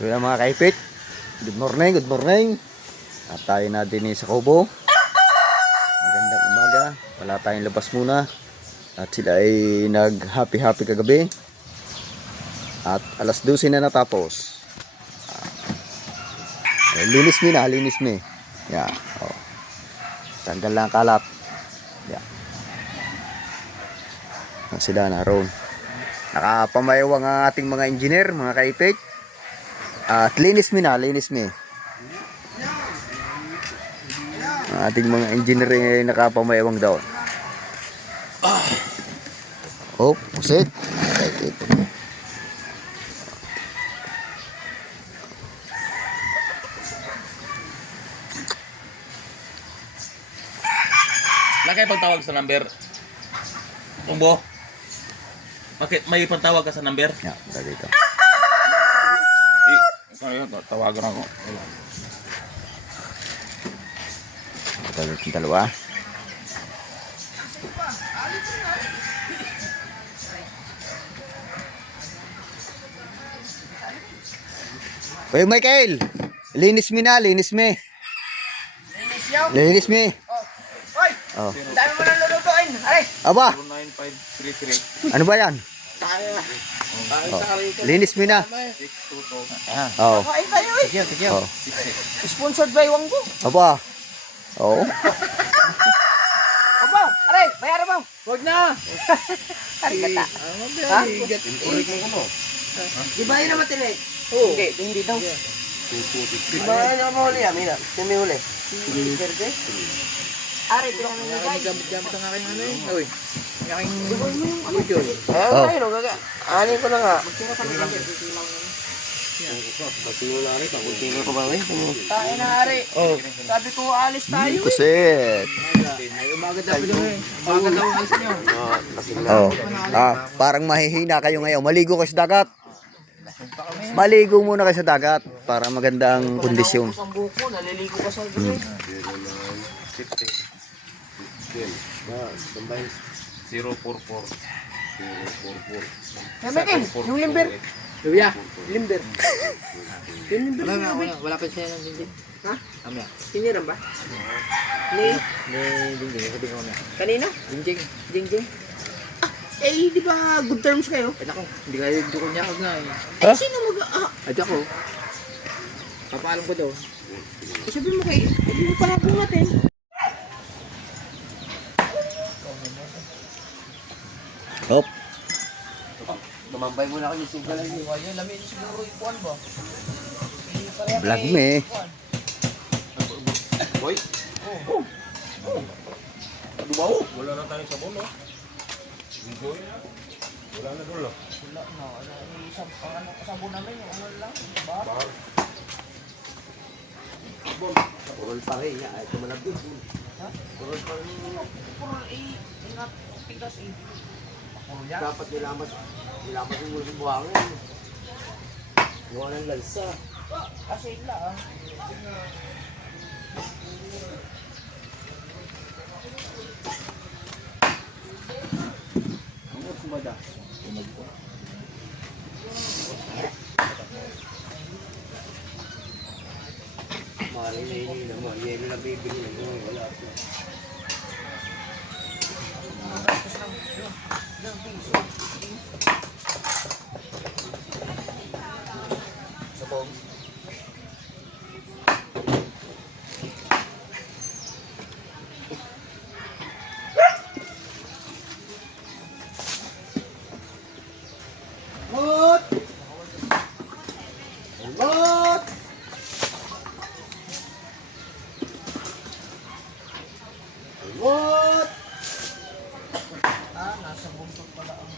So yan mga kaipit, good morning, good morning. At tayo na din sa Kubo. Magandang umaga, wala tayong labas muna. At sila ay nag happy kagabi. At alas 12 na natapos. Linis mi. Yan, oh. Tanggal lang kalat. Yan. Sila na roon. Nakapamayawang ang ating mga engineer, mga kaipit. At linis mi. Ang ating mga engineer ay nakapamayawang daw. Oh, pusit. Kaipit. Nakay pagtawag sa number. Tumbo. Bakit may pagtawag ka sa number? Yan, dito. Tawagan ako. Ito yung dalawa. Uy, Michael! Linis mi. Linis yaw? Linis mi. Hoy! Oh. Dami mo nang lulutuin. Aray! Aba, 09533 ano ba yan? Oh. Linis mi na. 622. Oh. Kain tayo eh. Oh. Sponsored by Wanggo. Aba. Oh. Aba! Aray! Bayaran mo! Huwag na! Aray kata. Ha? Di ba yun naman tinay? Oo. Hindi daw. Di ba yun naman huli yan? Mina, may huli. Perde? Aray, pinamimigay. Gamit ang aking ano eh. Uy. Ang aking video. Oh. Ayun, gaga. Ani ko na nga. Tayo na, Ari. Oh. Sabi ko, alis tayo eh. Pusit. Ay, umaga daw daw eh. Umaga daw ang alis niyo. Oh. Parang mahihina kayo ngayon. Maligo kayo sa dagat. Maligo muna kayo sa dagat para maganda ang kondisyon. Ang buko, naliligo ka sa gabi. 044. Namakin, yung limber. Luya. Limber. Yung limber Wala sa nga, gabi. wala pa siya ng hindi. Ha? Amya. Siniram ba? Ni? Dingjing, sabi ko na. Kanina? Dingjing. Jing. Eh, di ba good terms kayo? Ay nako, hindi kayo ko niya ako nga eh. Eh, sino Ay ako. Papaalam ko daw. sabi mo kay, hindi mo pala bumatin. Hop. Lumambay mo na ako yung sugalan niyo. Ayun, lamin siguro ikuan ba? Vlog me. Boy. Dumaw. Wala na tayong sabon, no? Wala na dulo. Wala na, isang sabon namin, yung ano lang, bar. Purol pa rin niya, ay kumalabit. Ha? Purol pa rin. Puro ingat, tigas eh. Puro yan. Dapat nilamas yung muling buhangin. Gawa ng lansa. Kasi lang. Ano sumada? Maring na yun naman. Yelo na bibili na yun. Wala. Mot! Mot! Mot! Nasa buntot pala ang...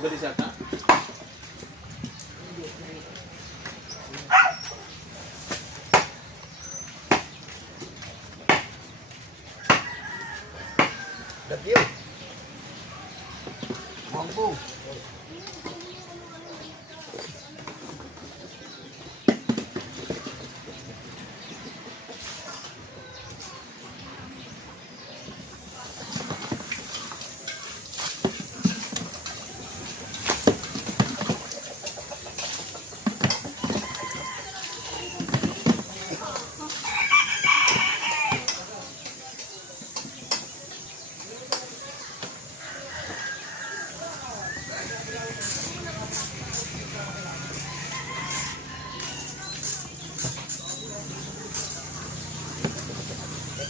Dali siya ka. Love you. Mangbo.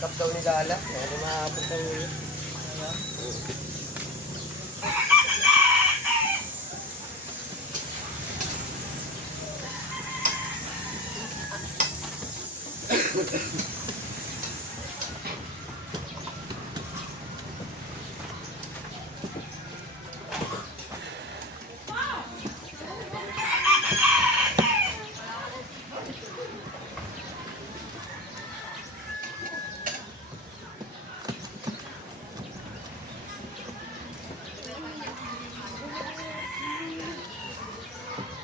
Cup daw ni Gala. Kaya maabot ng ulo.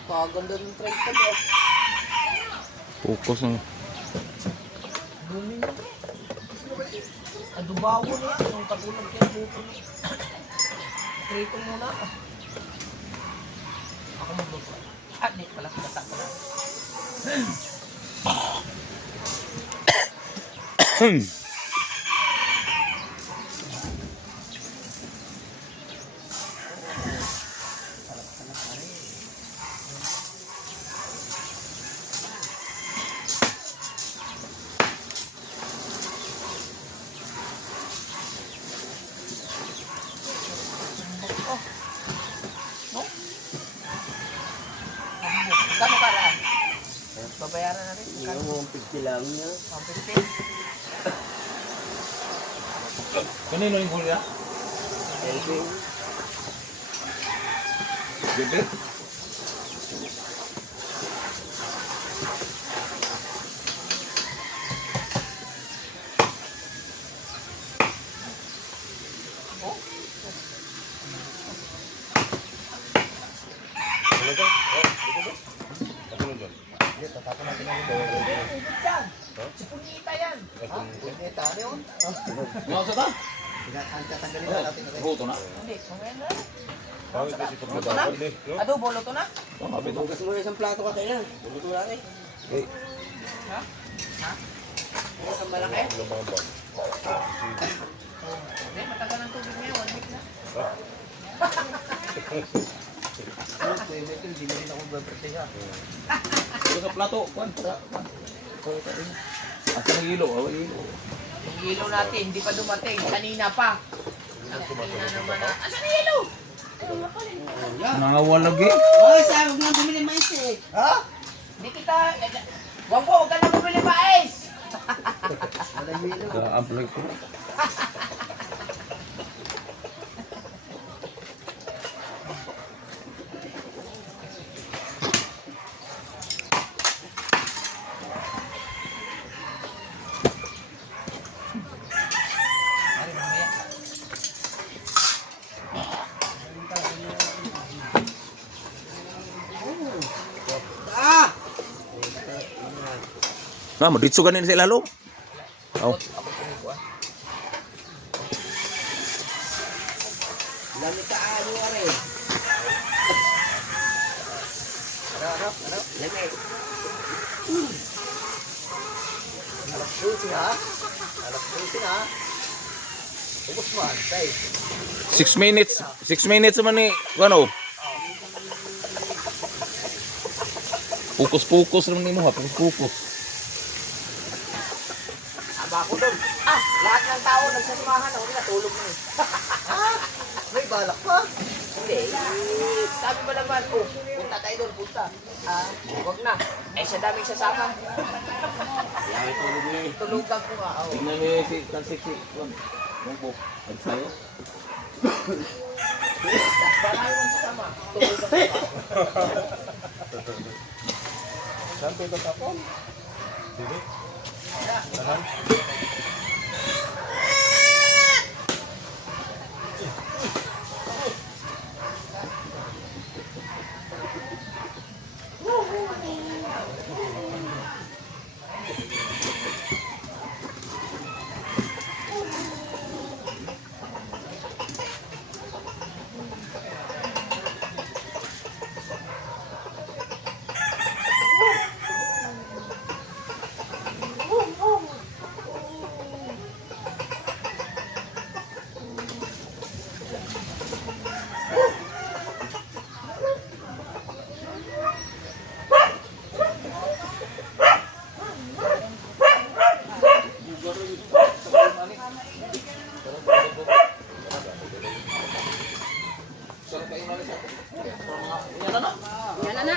Paganda ng tripod eh. Focus ng... Adubawo na yan. Nung tagulag yan buko na. Prito muna. Ako magluto. Di pala. Bata pala. Kano karaan? Babayaran na rin. Yung 150 lang niya. 150. Kanino yung huli, ha? Bebe? Sipunita yan. Sipunita. Ano yun? Mga sa ta? Ang tatanggalin na natin. Buto na. Hindi. Mamaya na. Luto na? Adobo, luto na? Bukas mo na isang plato ka tayo. Luto na eh. Ha? Isang malaki? Hindi, matagal ng tubig niya. 1 week na. Hindi na rin ako baberte ka. Ito sa plato. Kuan. Asa ng hilo? Hilo. Yung ilaw natin, hindi pa dumating. Kanina pa. Kanina naman na. Asan yung ilaw? Nangawalag eh. Oh, sabi mo nga bumili mais eh. Ha? Hindi kita... Wag po, huwag ka na bumili pa, Ace! Ka-upload ko. Nah, madritso ganin sa ilalo. Oh. Lami ka ano ka rin. Lami. Alas 12 ha? Alas 12 ha? Ubus mo, tay. 6 minutes. 6 minutes man ni ano. Pukus-pukus naman ni mo ha, pukus-pukus. Aba ko doon. Lahat ng tao nagsasamahan ako, natulog na eh. May balak pa? Hindi. Sabi ba naman, punta tayo doon, punta. Huwag na. Sa daming sasama. Tulugan ko nga. Tingnan niyo si Tansik si Juan. Mungko. At sayo. Marami ng sasama. Tulugan ko nga. Saan ko ito tapon? Sige. Saan? Yan na na.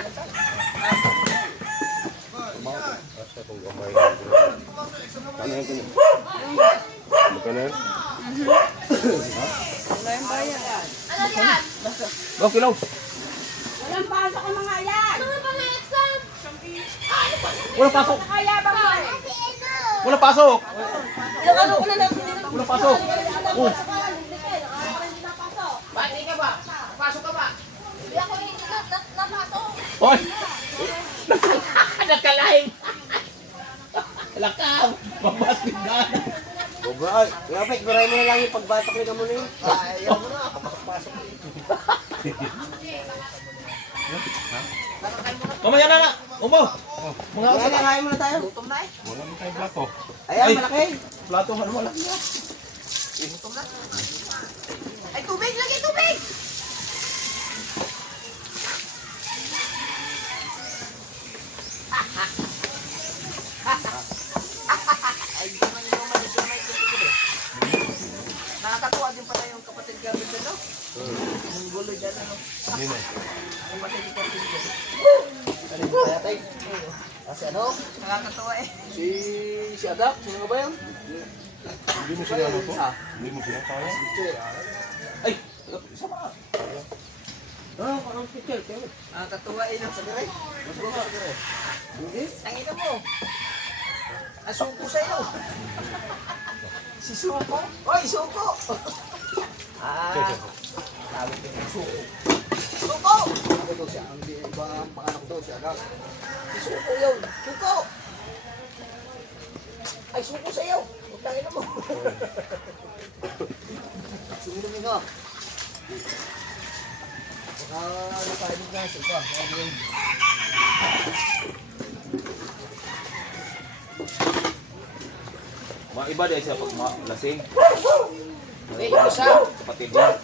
Wala yung bayan. Go, kilaw. Walang pasok ang mga yan. Ano ba may exam? Walang pasok. Kaya ba mo? Walang pasok. Ano ko na lang. Walang pasok. Oh. Bati ka ba? Pasok ka ba? Hindi ako napasok. Hoy. Nakalain. Lakaw. Mabastig na. Ay, lapit, maray mo na lang yung pagbatak nila mo na yun. Ayaw mo na. Kapasok-pasok. Mamaya na na. Umo. Mga Kaya na, kain muna tayo. Gutom na eh. Ayan, Ay. malaki. Plato ano wala. Gutom na. Ay, tubig! Lagi tubig! Ay, di man yung management ko. Nakakatuwa din pala yung kapatid kami dyan, no? Yung gulo dyan, ano? Kapatid ko din dyan. Ano yung kaya tayo? Kasi ano? Nakakatuwa eh. Si Adak, sino nga ba yan? Hindi mo sila ano to? Hindi mo sila kaya? Ay. Sama. Oo, parang teacher. Nakakatuwa eh. Sa dire. Hindi? Tangina mo. Asuko sa'yo. Si Suko. Oy, Suko! Sabi ko yung Suko. Suko! Ako daw siya, ang iba ang panganak daw si Adak. Si Suko yun. Suko! Ay, Suko sa'yo. Utangin mo. Sumunod nga. Baka ano tayo din na siya. Ano yun? Mga iba dahil siya pag lasing. May isa. Kapatid niya.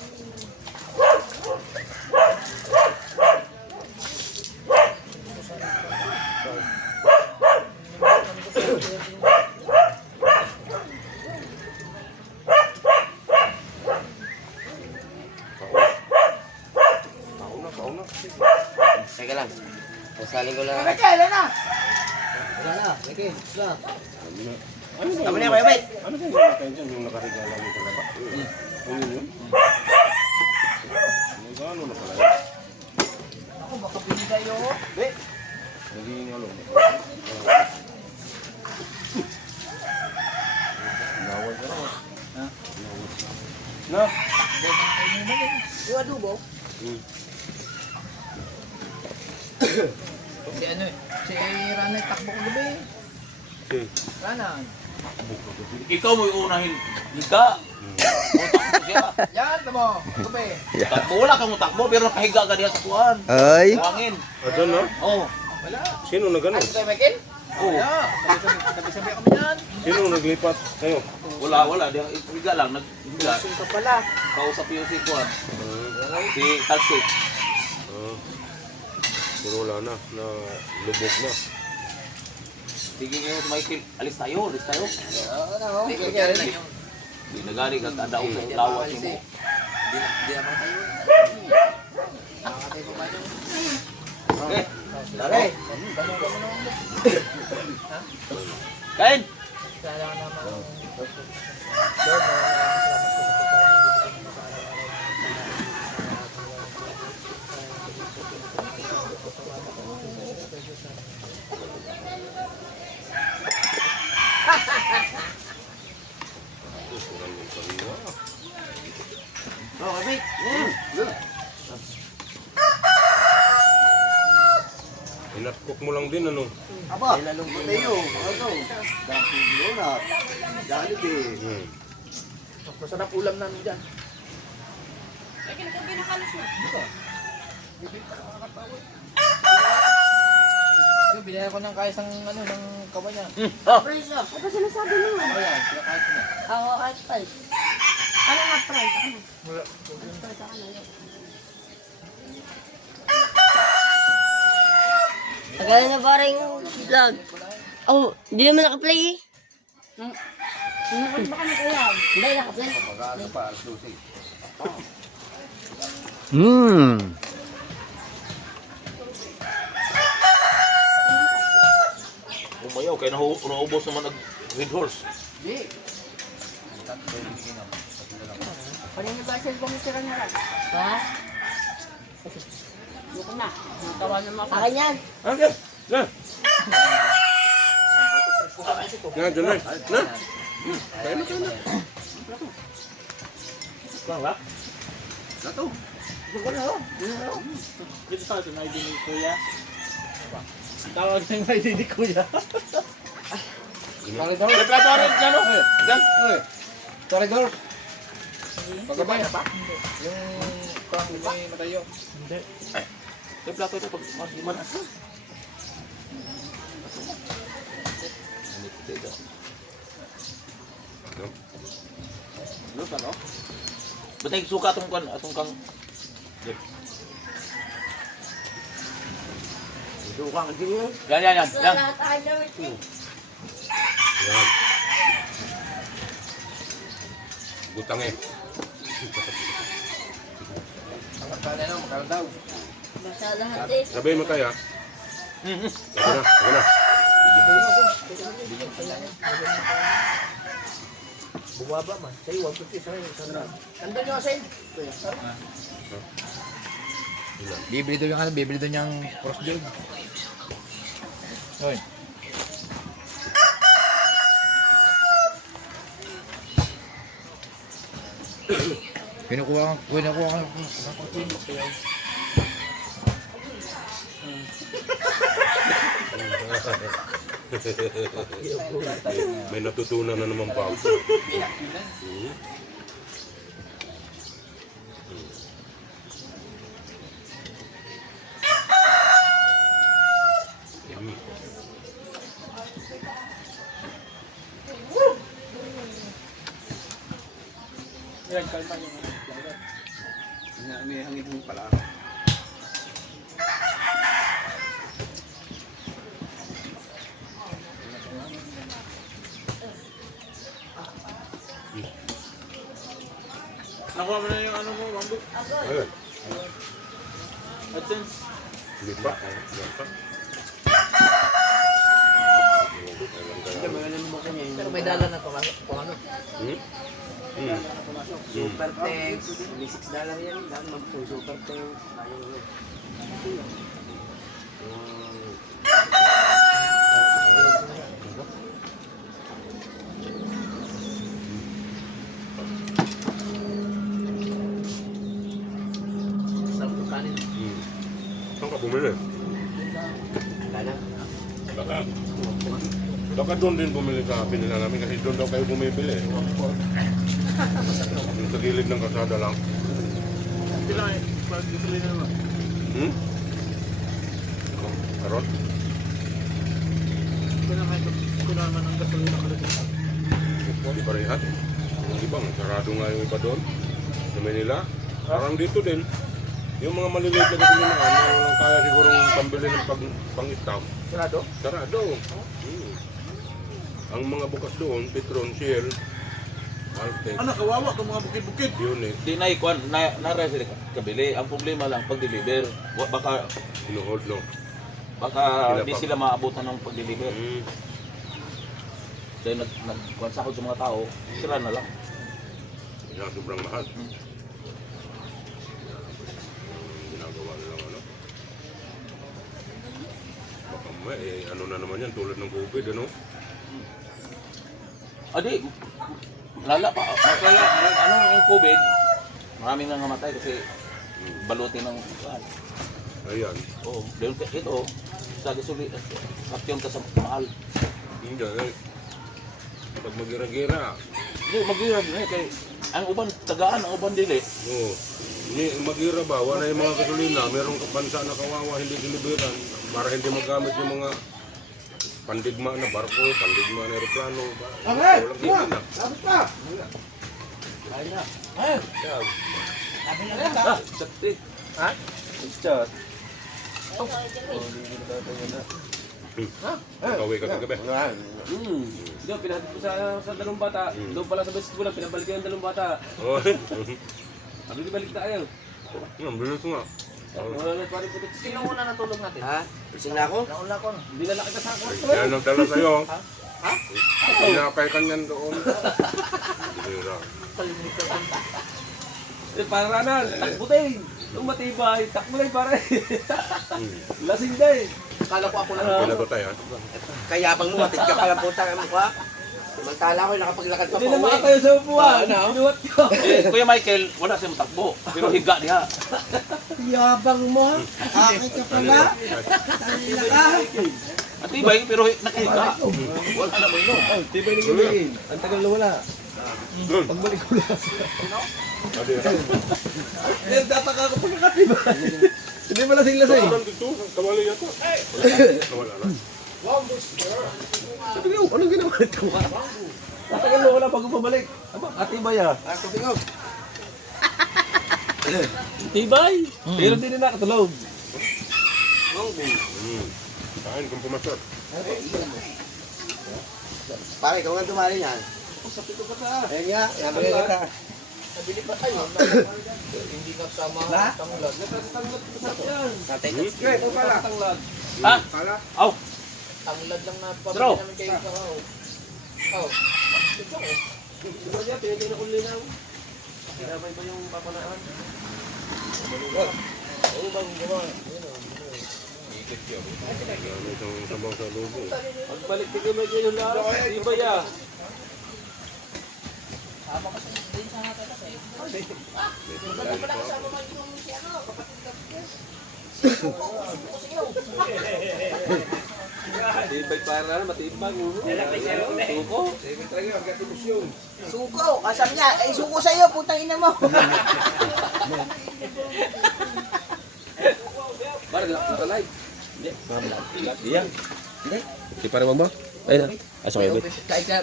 Teka lang. Pasali ko lang. Kaya kailan na? Wala na, lagi. Wala. Ano ba? Tama na, Kuya Bay. Ano ba yung nakakain dyan? Yung nakaregala mo talaga? Ano yun? Ano na pala yun? Ako, baka binigay yun. Naging ano? Nawal ka na. Na? Yung adobo. Si ano eh. Si Rana takbo ko gabi. Si. Rana. Ikaw mo yung unahin. Higa. Takbo siya. Yan, mo. Gabi. Takbo wala kang takbo pero nakahiga ka diya sa kuwan. Ay. Hangin. Adyan na? Oh. Wala. Sino na gano'n? Ay, kayo Michael? Oh. Wala. Sabi-sabi kami yan. Sino naglipat kayo? Wala. Di higa lang. Naghiga. Sulta pala. Kausap yung si kuwan. Si Taxi. Pero wala na. Na lubog na. Sige ngayon si Michael. Alis tayo. Oo na, oh. Hindi lang yung... Di nagari ka tadaw sa lawas mo. Di naman tayo. Nakakatay ko ba yun? Okay. Dali. Kain. Kaya naman. Oh, kami. Inat-cook mo lang din ano? Aba, ilalong ko tayo. Ano? Dati na. Jollibee. Masarap ulam namin dyan. Binaya ko ng kaisang ano, ng kawa niya. Price na. Ano sinasabi mo? Ano yan? Kinakain ko na. Ako, at price. Ano nga price? Ano? Wala. Price ako na yun. Tagal na parang vlog. Oh, di naman naka-play eh. Baka nag-alam. Hindi, nakaplan. Mag-aaga pa, alas 12. Umayaw, kaya naubos naman red horse. Kanina ba sila bumitira na lang? Ha? Yuko na. Natawa naman ako. Akin yan. Okay. Yeah. Yan, dyan na. Na. Bang ba? Nato. Dito sa atin, may din ni Kuya. Tawag na yung may din ni Kuya. Koridor. May plato rin dyan, no? Dyan. Koridor. Pagkabay na pa? Yung pang may matayo. Hindi. May plato rin pag magiman. Ano ka, no? Ba't yung suka atong kang... Dukang din yun. Yan. Lahat ay damit eh. Yan. Gutang eh. Ang kapal na makalang daw. Basta lahat eh. Sabihin mo tayo, ha? Sige na. Bumaba man. Sa'yo, 150 sa'yo. Nandun yung asin. Bibili doon yung cross jog. Oy. Kinukuha ka. May natutunan na naman pa ako. May hangin mo pala. Nakuha mo na yung ano mo, Mambo? Ayun. AdSense? Hindi pa. Pero may dala na pumasok. Kung ano. Super thanks. May $6 yan. Dahil mag-super thanks. Sarap ng kanin. Saan ka bumili? Kala. Baka doon din bumili sa pinila namin kasi doon daw kayo bumibili. Yung sa gilid ng kasada lang. Sila eh, pag ituloy na naman. Karot? Kailangan naman ang gasolina ka rin. Hindi parehat. Yung iba, sarado nga yung iba doon. Sa Manila. Parang dito din. Yung mga maliliit na gasolina, walang kaya sigurong pambili ng pang-staff. Sarado? Sarado. Ang mga bukas doon, Petron, Shell, Altex, Ano, kawawa itong mga bukid-bukid. Unit, Di na ikuan, na sila kabili. Ang problema lang, pag-deliver. Baka Inuhold, no? di sila maabutan ng pag-deliver. Dahil nagkonsakot sa mga tao, sila na lang. Yan, sobrang mahal. Ginagawa nilang ano. Baka ano na naman yan, tulad ng COVID, ano? Adi, lala pa. Ano yung COVID, maraming nang namatay kasi balutin ng kuan. Ayan. Oo, dahil ito, sa gasolina, kapyon ka sa mahal. Hindi, pag mag-gira-gira, Hindi, mag-irag na kay ang uban, tagaan, ang uban dili. oh, mag-gira ba? Wala yung mga gasolina, merong bansa na kawawa, hindi deliveran para hindi magamit yung mga pandigma na barko, pandigma na aeroplano. Walang tigil na. Sakti. Chat. Nakauwi ka kagabi. Doon, pinahatid ko sa dalawang bata. Doon pala sa best school, pinabalik ko yung dalawang bata. Oh. Sabi ko, balik tayo. Ang bilis nga. Wala na pari putik. Sino muna natulog natin? Ha? Sino ako? Nauna ko. Hindi na kita sa ako. Yan ang dala sa'yo. Ha? Pinapay ka niyan doon. Bira. Para na, takbo din. Nung matibay, takbo na pare. Lasing na eh. Akala ko ako lang. Pinagutay ha. Kaya bang mumatid ka pala punta ng mukha? Samantala ko nakapaglakad pa Hindi pa na uwi. makatayo sa upuan. Inuwat ko. Kuya Michael, wala siyang matakbo. Pero higa niya. Yabang mo. Akit ka pala. Tangina ka. At tibay, pero nakahiga. Wala na mo inom. Tibay ni Gilin. Ang tagal na wala. Pagbalik ko lang. Eh, tataka ko pag nakatibay. Hindi mo lasing-lasing. Dito, kawali yata. Nawala na. Sabi ko, anong ginawa ito? Tatagal na wala bago pabalik. Aba, atibay ah. Tibay. Pero hindi na nakatulog. Kain kung pumasok. Pare, ikaw nga tumali niyan. Ayan nga, nabili kita. Nabili pa tayo. Hindi kasama ang tanglad. Nakatanglad ko sa yan. Tanglad. Ha? Aw, Tanglad lang na Bro. pabili namin kayo sa kao. Oh. Diba niya, pinagay na kong linaw. Sinabay ba yung papanaan? Oo, bagong gawa. Itong sabaw sa lubo. Pagbalik ni Gimay kayo lang, tibay ah. Tibay para na, matibag. Suko. Suko. Kasam niya. Ay, suko sa'yo. Putang ina mo. Para na live. Iya. Di para mo ba? Ay na. Asa kayo bet?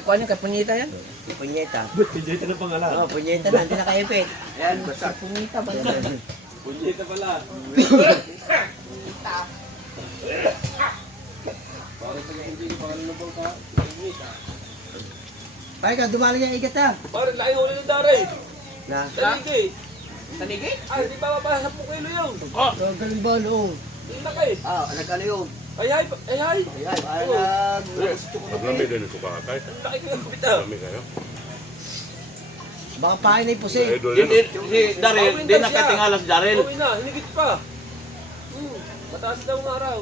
Kuha niyo, kapunyeta yan? Punyeta. Punyeta na pangalan. Oo, punyeta na. Hindi na kayo pet. Ayan, basta. Punyeta ba yan? Punyeta pala. Parang sa hindi ko pangalan ng bangka. Ay ka, dumali niya ikat ha. Parang laking huli ng dare. Na? Tanigi. Tanigi? Ay, di ba mapasa 10 kilo yun? Galing ba noong? Hindi na kayo. Nagkano yun? Ay, ay, ay, ay. Ayan, parang Naglamig din ito kakay. Ang laki ko yung kapita. Naglamig kayo. Baka pahay na ipusing. Idol Hindi, yan. si Daryl, hindi nakatingala si Daryl. Uwi na, hinigit pa. Mataas daw ng araw.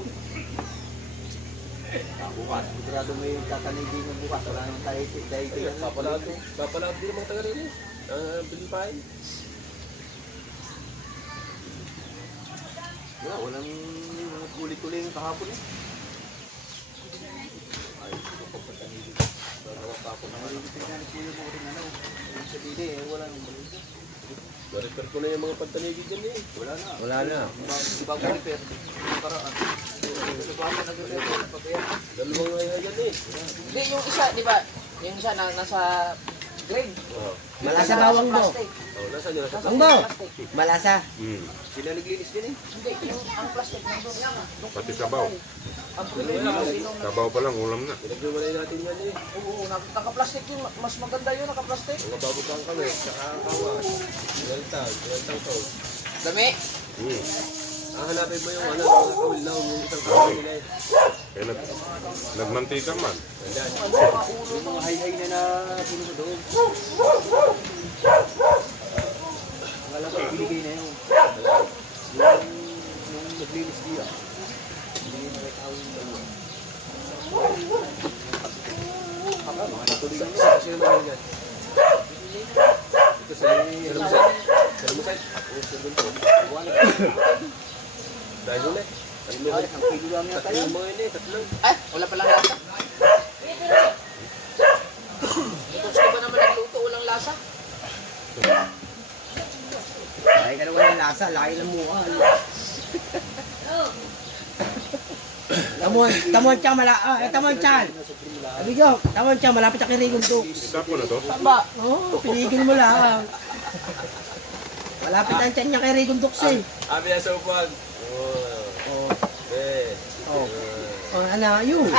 bukas. Sigurado may tatanigin ng bukas. Wala nang tayo. Papalag din ang mga taga rin eh. Bilipain. Wala, walang kulit-kulit ng kahapon eh. Ay, ito pa patanigin. Dalawang kapon. Nangalitin na ni Kuya mo rin ano. Sa bide eh, wala nang balita. Na-repair ko na yung mga pantanigid dyan eh. Wala na. Wala na. Ibang repair. Paraan. Sa bahay nag-repair. Pagkaya. Dalawang ngayon dyan eh. Hindi, yung isa, di ba? Yung isa na nasa grade. Malasa bawang mo. Plastic. Oh, nasaan yun? Ang mo. Plastic. Malasa. Sila naglinis din eh. Hindi, yung ang plastic nandun lang. Pati sabaw. Ang problema kasi nung Sabaw pa lang, ulam na. Pinaglumalay natin yan eh. oo, naka-plastic yun. Mas maganda yun, naka-plastic. Mga bago pang kami, saka kawas. Ilang to. Dami. Hanapin mo yung ano, mga kawil na yung isang kawil nila eh. Kaya nagmantika man. Yung mga high-high na pinuso doon. Ang alam ko, ibigay na yun. Yung naglinis diya. Hindi na nakatawin na yun. Mga natuloy na yun. Sino naman yan? Ito si Ramusay. Si Ramusay. Oo, si Ramusay. Dahil ulit. Ay, ang kilo lang yata Tatlo yun. yung mga yun eh, tatlo. Ay, wala palang lasa. Gusto ba naman nagluto, walang lasa? Ay ka na walang lasa. Laki ng mukha. Tamon siya tamon siya. Sabi ko, tamon siya malapit sa kirigong to. Itapo na to. Tamba. Oo, pinigil mo lang. Malapit ang tiyan niya kay Rigong Dukse. Abi ang sa upuan. Oo. Oh. Eh. Oh. Oh, ano, yun.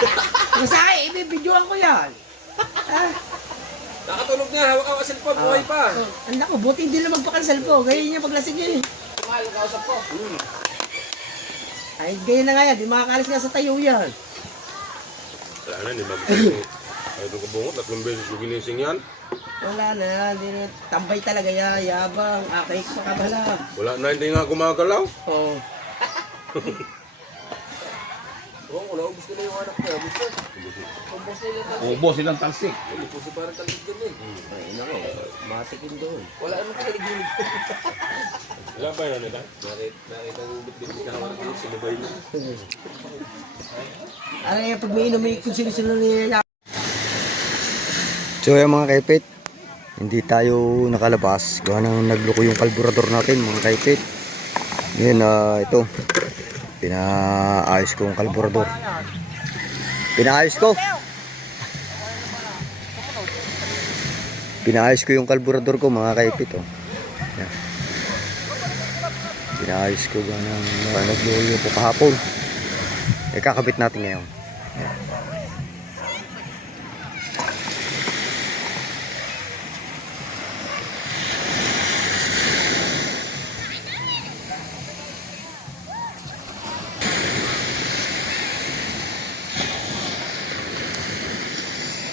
Kung sa akin, ibibidyoan ko yan. Ah, Nakatulog niya, hawak ang cellphone, buhay pa. anak ko, buti hindi na magpakansel po. Ganyan niya paglasing eh. Mahal, kausap ko. Ay, ganyan na nga yan. Di makakalis nga sa tayo yan. Wala na, hindi mabukit. Ay, ito kabungot, 3 beses ko ginising yan. Wala na. Tambay talaga yan. Yabang. Akay ko sa kabalang. Wala na, hindi nga gumagalaw. Oh. Oo, wala, ubus ko na yung anak niya. Ubus na. Ubo silang talsik. Ubus na parang talig dun eh. Ay, nako, matikin doon. Wala naman kakalig-gilig. Wala pa yun, nita? Nakita ko ubit-bit ka naman ako sinubay mo. Ano yan, pag may inom, may kung sino-sino nila. So yung mga kaipit, hindi tayo nakalabas. Gawa nang nagluko yung kalburador natin mga kaipit. Ngayon ito, pinaayos ko yung kalburador. Pinaayos ko yung kalburador ko mga kaipit. Oh. Yan. Pinaayos ko gawa nang nagluko po kahapon. Kakabit natin ngayon. Yan.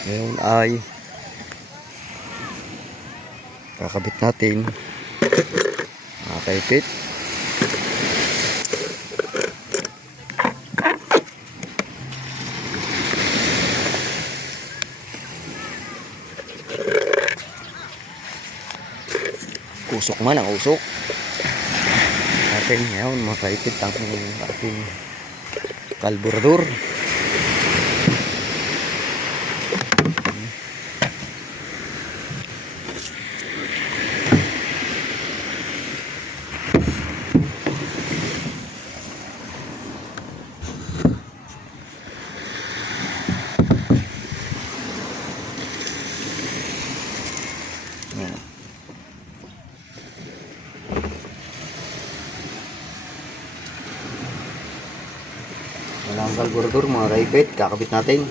Ngayon ay kakabit natin mga kaipit. Usok man ang usok natin ngayon mga kaipit ang ating kalburador. Walang kalburador mga kaipit, kakabit natin.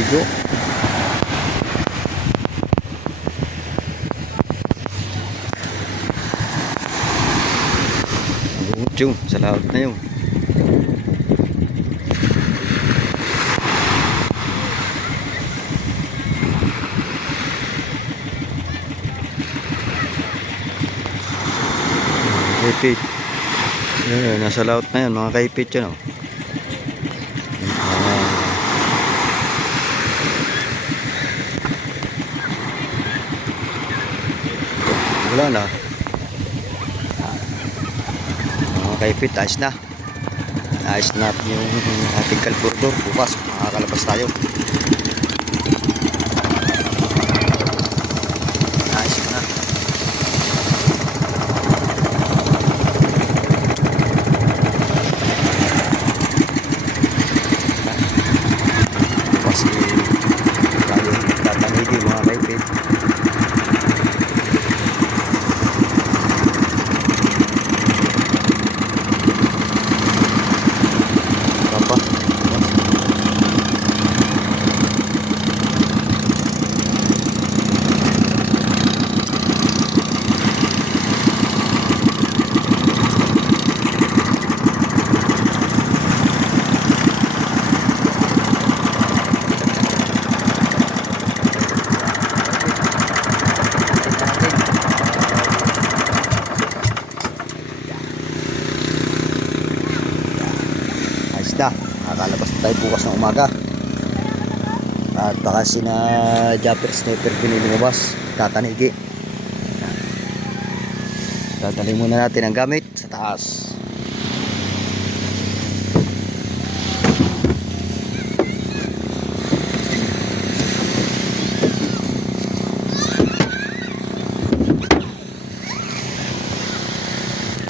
naliligo. Bungot yung sa lahat na yun. Kaipit. Nasa laut na yan mga kaipit yun. Oh. Wala na. Mga kaipit, ayos na. Ayos na yung ating kalburdor. Bukas makakalabas tayo. Ayos na. Kasi tayo tatanigi mga kaipit. Apa? Ayos na, nakakalabas na tayo bukas ng umaga. At baka sina Japper Sniper pinilumabas, tatanigi. Dadalhin muna natin ang gamit sa taas.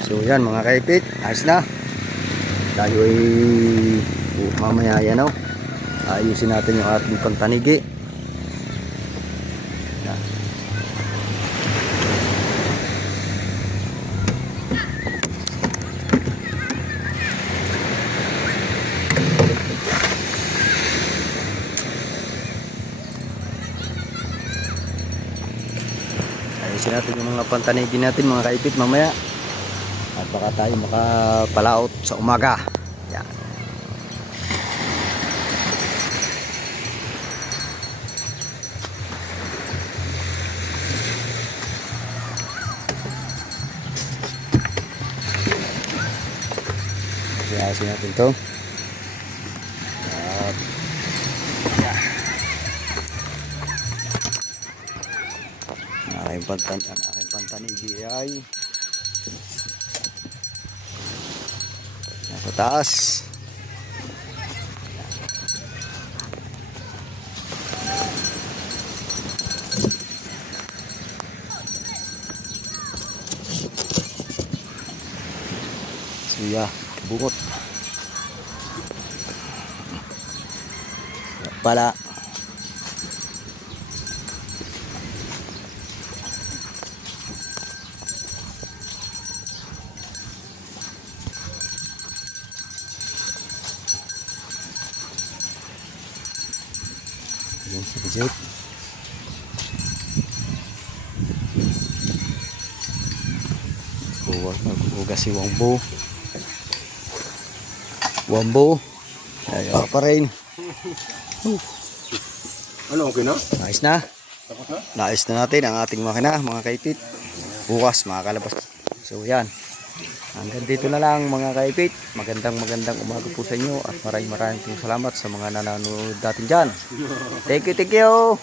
So yan mga kaipit, ayos na. Tayo ay mamaya yan, oh. Ayusin natin yung ating pantanigi. Yan. Ayusin natin yung mga pantanigi natin mga kaipit mamaya. At baka tayo makapalaot sa umaga. Yan. Iyasin natin to. At yan. Ang aking pantanigi ay nasa taas. Suya, bungot. Pala. Yung sikit. Huwag si Wambo. Wambo. Ayaw pa rin. Ano, okay na? Nice na. Tapos na? Naayos na natin ang ating makina mga kaipit. Bukas makakalabas. So yan. Hanggang dito na lang mga kaipit. Magandang umaga po sa inyo. At maraming salamat sa mga nanonood natin dyan. Thank you.